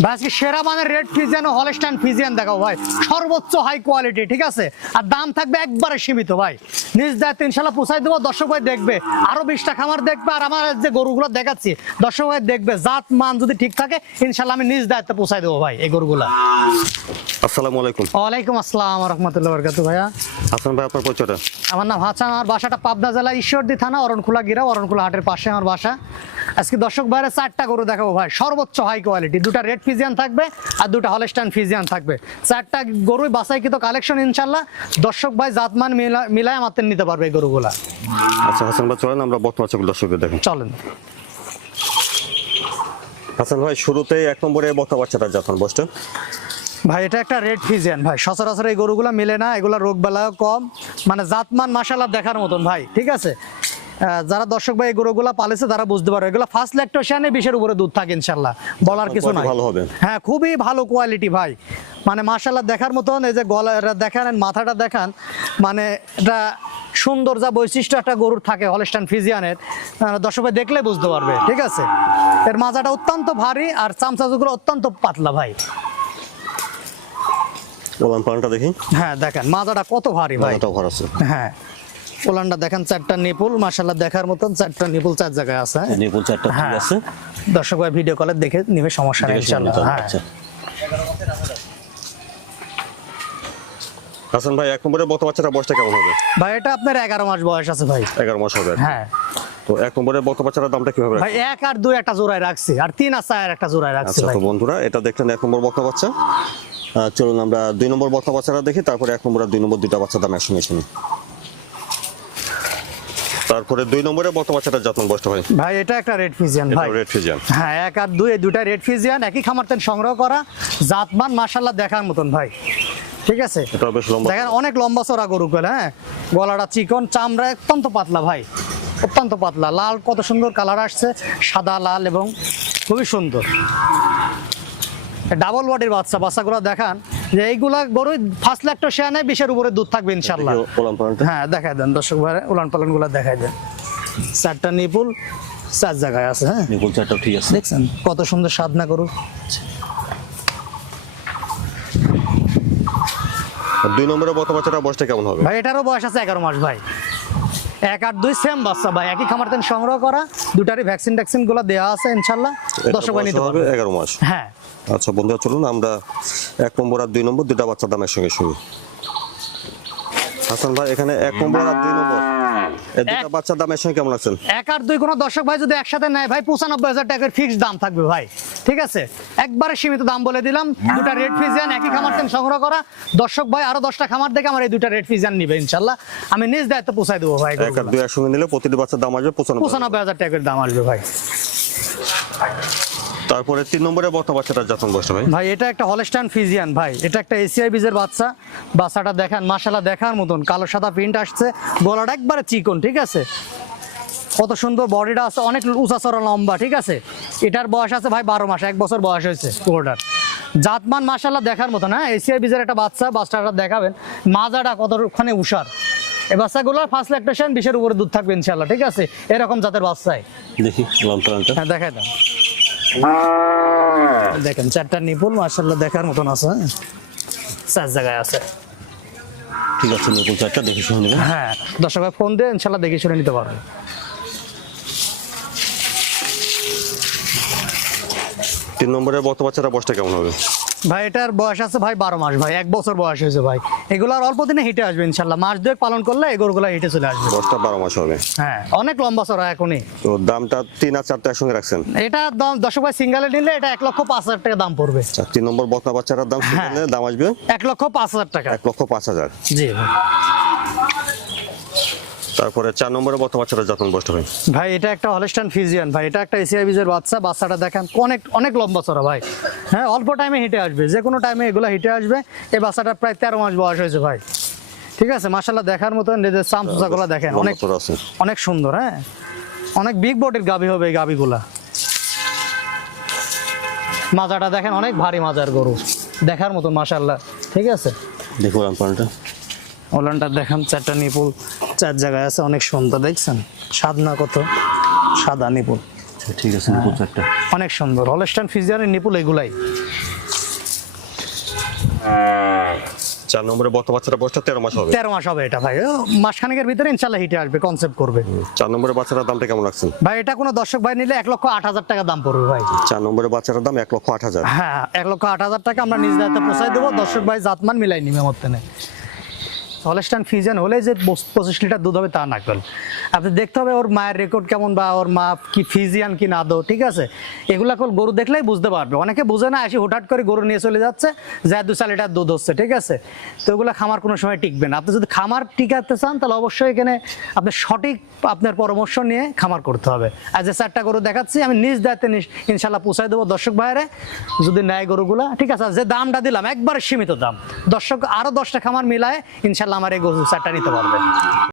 ভাই আজকে সেরা মানের রেড ফিজিয়ান ও হলস্টাইন ফিজিয়ান দেখাও ভাই। সর্বোচ্চ হাই কোয়ালিটি ঠিক আছে? আর দাম থাকবে একবারে সীমিত ভাই। নিজ দায়িত্ব ইনশাল্লাহ পোষাই দেবো দর্শক ভাই দেখবে। আরও বিশটা খামার দেখবে আর আমার যে গরুগুলো দেখাচ্ছি দর্শক ভাই দেখবে জাত মান যদি ঠিক থাকে ইনশাল্লাহ আমি নিজ দায়িত্বে পোষাই দেবো ভাই এই গরুগুলা। আসসালামু আলাইকুম। ওয়ালাইকুম আসসালাম রহমতুল্লাহ বরকাত ভাইয়া। হাসান ভাই আপনার পরিচয়টা? আমার নাম হাসান আমার বাসাটা পাবনা জেলা ঈশ্বরদী থানা অরণখোলা গিরা অরণখোলা হাটের পাশে আমার বাসা। আজকে দর্শক বাইরে চারটা গরু দেখাবো ভাই। সর্বোচ্চ হাই কোয়ালিটি দুটা রেড ফিজিয়ান থাকবে আর দুটা হলস্টাইন ফিজিয়ান থাকবে। চারটা গরুই বাসাইকৃত কালেকশন ইনশাল্লাহ দর্শক ভাই জাতমান মিলা- মিলায় আমাদের নিতে পারবে এই গরুগুলা। আচ্ছা হাসান ভাই চলেন আমরা বর্তমান দর্শকদের দেখেন চলেন। হাসান ভাই শুরুতেই এক নম্বরে বর্তা বাচ্চাটা যখন বসছেন ভাই এটা একটা রেড ফিজিয়ান ভাই। সচরাচর এই গরুগুলো মিলে না এগুলো রোগ বেলাও কম। মানে জাতমান মাসালা দেখার মতন ভাই ঠিক আছে? যারা দর্শক ভাই গরুগুলা পালেছে তারা বুঝতে পারবে। এগুলো ফার্স্ট ল্যাকটোশনে বিশের উপরে দুধ থাকে ইনশাল্লাহ বলার কিছু নাই। ভালো হবে। হ্যাঁ খুবই ভালো কোয়ালিটি ভাই। মানে মাসাল্লাহ দেখার মতন এই যে গলা দেখান মাথাটা দেখান মানে এটা সুন্দর যা বৈশিষ্ট্য একটা গরুর থাকে হলস্টান ফিজিয়ানের দর্শক ভাই দেখলে বুঝতে পারবে ঠিক আছে? এর মাজাটা অত্যন্ত ভারী আর চামচাচুগুলো অত্যন্ত পাতলা ভাই। দেখি। হ্যাঁ দেখেন মাজাটা কত ভারী ভাই। আছে। হ্যাঁ। পোলানটা দেখেন চারটা নিপুল মাশাল্লাহ দেখার মতন চারটা নিপুল চার জায়গায় আছে। হ্যাঁ? নিপুল চারটা ঠিক হ্যাঁ। আছে। দর্শক ভাই ভিডিও কলে দেখে নিবে সমস্যা নেই হবে, হ্যাঁ। হাসান ভাই এক নম্বরে বর্তা বাচ্চাটা বয়সটা কেমন হবে? ভাই এটা আপনার এগারো মাস বয়স আছে ভাই। এগারো মাস হবে। হ্যাঁ। তো এক নম্বরে বর্তা বাচ্চাটার দামটা কীভাবে ভাই এক আর দুই একটা জোড়ায় রাখছি আর তিন আর চার একটা জোড়ায় রাখছি আচ্ছা তো বন্ধুরা এটা দেখলেন এক নম্বর বর্তা বাচ্চা। চলুন আমরা দুই নম্বর বর্তা বাচ্চাটা দেখি তারপরে এক নম্বর আর দুই নম্বর দুইটা বাচ্চা দাম একসঙ্গে শুনি। তারপরে দুই নম্বরে বর্তা বাচ্চাটা যত্ন বয়সটা হয়। ভাই এটা একটা রেড ফিজিয়ান ভাই। রেড ফিজিয়ান হ্যাঁ এক আর দুই এই দুটা রেড ফিজিয়ান একই খামারতেন সংগ্রহ করা জাতমান মাশাল্লাহ দেখার মতন ভাই। ঠিক আছে? এটা বেশ লম্বা। দেখেন অনেক লম্বা চড়া গরু গেলে হ্যাঁ? গলাটা চিকন চামড়া অত্যন্ত পাতলা ভাই। অত্যন্ত পাতলা। লাল কত সুন্দর কালার আসছে সাদা লাল এবং খুবই সুন্দর। ডাবল বডির বাচ্চা বাচ্চাগুলো দেখান। যে এইগুলা গরু ফার্স্ট লাখ শেয়ার নেয় বিশের উপরে দুধ থাকবে ইনশাল্লাহ হ্যাঁ দেখাই দেন দর্শক ভাই উলান পালনগুলা দেখাই দেন। চারটা নিপুল চার জায়গায় আছে হ্যাঁ? নিপুল চারটা ঠিক আছে। দেখছেন কত সুন্দর সাধনা গরু। আর দুই নম্বরের বর্তা বাচ্চাটা বয়সটা কেমন হবে? ভাই এটারও বয়স আছে এগারো মাস ভাই। এক আর দুই সেম বাচ্চা ভাই। একই খামার থেকে সংগ্রহ করা দুটারই ভ্যাকসিন ট্যাকসিনগুলো দেওয়া আছে ইনশাল্লাহ। দর্শক নিতে হবে পারবে। এগারো মাস। হ্যাঁ। আচ্ছা বন্ধুরা চলুন আমরা এক নম্বর আর দুই নম্বর দুটা বাচ্চার দামের সঙ্গে শুনি। হাসান ভাই এখানে এক নম্বর আর দুই নম্বর। দুটা বাচ্চার দামের সঙ্গে কেমন আছেন? এক আর দুই কোনো দর্শক ভাই যদি একসাথে নেয় ভাই পঁচানব্বই হাজার টাকার ফিক্সড দাম থাকবে ভাই। ঠিক আছে? একবারে সীমিত দাম বলে দিলাম। দুটা রেড ফিজিয়ান একই খামার থেকে সংগ্রহ করা। দর্শক ভাই আরও দশটা খামার দেখে আমার এই দুটা রেড ফিজিয়ান নিবে ইনশাল্লাহ। আমি নিজ দায়িত্ব পোষাই দেবো ভাই এক আর দুই একসঙ্গে নিলে প্রতিটি বাচ্চার দাম আসবে পঁচানব্বই হাজার টাকার দাম আসবে ভাই। তারপরে তিন নম্বরে বর্তা বাচ্চাটার যত্ন বয়সটা ভাই। ভাই এটা একটা হলস্টাইন ফিজিয়ান ভাই। এটা একটা এসিআই বীজের বাচ্চা। বাচ্চাটা দেখান মাশাল্লাহ দেখার মতন। কালো সাদা প্রিন্ট আসছে। গলাটা একবারে চিকন ঠিক আছে? কত সুন্দর বডিটা আছে অনেক উঁচা চড়া লম্বা ঠিক আছে? এটার বয়স আছে ভাই বারো মাস এক বছর বয়স হয়েছে পুরোটার। জাতমান মাশাল্লাহ দেখার মতন হ্যাঁ? এসিআই বীজের একটা বাচ্চা বাচ্চাটা দেখাবেন। মাজাটা কতখানি উষার এই বাচ্চাগুলোর ফার্স্ট ল্যাকটেশন বিশের উপরে দুধ থাকবে ইনশাল্লাহ ঠিক আছে? এরকম জাতের বাচ্চাই। দেখি হ্যাঁ দেখাই দেন। দেখেন চারটা নিপুল মার্শাল্লাহ দেখার মতন আছে হ্যাঁ? চার জায়গায় আছে। ঠিক আছে নিপুল চারটা দেখে শুনে নেবেন। হ্যাঁ দর্শক ফোন দিয়ে ইনশাল্লাহ দেখে শুনে নিতে পারবেন। তিন নম্বরের বত বাচ্চাটা বসটা কেমন হবে? ভাই এটার বয়স আছে ভাই বারো মাস ভাই এক বছর বয়স হয়েছে ভাই। এগুলো আর অল্প দিনে হিটে আসবে ইনশাল্লাহ। মাস দুয়েক পালন করলে এগুলোগুলো হিটে চলে আসবে। বস্তা বারো মাস হবে। হ্যাঁ অনেক লম্বা চড়া এখনই। তো দামটা তিন আর চারটা একসঙ্গে রাখছেন? এটা দাম দর্শক ভাই সিঙ্গেলে নিলে এটা এক লক্ষ পাঁচ হাজার টাকা দাম পড়বে। আচ্ছা তিন নম্বর বস্তা বাচ্চাটার দাম হ্যাঁ। দাম আসবে? এক লক্ষ পাঁচ হাজার টাকা। এক লক্ষ পাঁচ হাজার। জি ভাই। তারপরে চার নম্বরে বর্তা বাচ্চাটার যত্ন বয়সটা ভাই। ভাই এটা একটা হলস্টান ফিজিয়ান ভাই এটা একটা এসিআই বীজের বাচ্চা। বাচ্চাটা দেখেন অনেক অনেক লম্বা চড়া ভাই। হ্যাঁ অল্প টাইমে হিটে আসবে। যে কোনো টাইমে এগুলো হিটে আসবে। এই বাচ্চাটা প্রায় তেরো মাস বয়স হয়েছে ভাই। ঠিক আছে? মাসাল্লাহ দেখার মতন নিজের চামচুচাগুলো দেখেন অনেক অনেক সুন্দর হ্যাঁ? অনেক বিগ বডির গাভি হবে এই গাভিগুলা। মাজাটা দেখেন অনেক ভারী মাজার গরু। দেখার মতন মাসাল্লাহ ঠিক আছে? দেখো লম্পালনটা ওলানটা দেখেন চারটা নিপুল। চার জায়গায় আছে অনেক সুন্দর দেখছেন? সাদনা কত? সাদা নিপুল আচ্ছা ঠিক আছে নিপুল চারটা। অনেক সুন্দর। হলস্টান ফিজিয়ানের নিপুল এগুলাই। চার বাচ্চাটা বয়সটা তেরো মাস হবে। তেরো মাস হবে এটা ভাই। ও, মাসখানেকের ভিতরে ইনশাল্লাহ হিটে আসবে কনসেপ্ট করবে। চার নম্বরের বাচ্চাটার দামটা কেমন রাখছেন? ভাই এটা কোনো দর্শক ভাই নিলে এক লক্ষ আট হাজার টাকা দাম পড়বে ভাই। চার নম্বরের বাচ্চাটার দাম এক লক্ষ আট হাজার। হ্যাঁ এক লক্ষ আট হাজার টাকা আমরা নিজ দায়িত্বে পৌঁছাই দেবো। দর্শক ভাই জাতমান মিলাই নিবে আমার হলস্টান ফিজিয়ান হলে যে পঁচ- পঁচিশ লিটার দুধ হবে তা না আপনি দেখতে হবে ওর মায়ের রেকর্ড কেমন বা ওর মা কি ফিজিয়ান কি না দো ঠিক আছে? এগুলা কল গরু দেখলেই বুঝতে পারবে। অনেকে বুঝে না, আসি হুটহাট করে গরু নিয়ে চলে যাচ্ছে যা দু চার লিটার দুধ হচ্ছে, ঠিক আছে? তো ওগুলো খামার কোনো সময় টিকবে না। আপনি যদি খামার টিকাতে চান, তাহলে অবশ্যই এখানে আপনি সঠিক আপনার পরামর্শ নিয়ে খামার করতে হবে। আর যে চারটা গরু দেখাচ্ছি, আমি নিজ দায়িত্বে ইনশাল্লাহ পৌঁছাই দেবো। দর্শক ভাইরে যদি নেয় গরুগুলা, ঠিক আছে? যে দামটা দিলাম, একবারে সীমিত দাম। দর্শক আরও দশটা খামার মিলায় ইনশাল্লাহ আমার এই গরু চারটা নিতে পারবে।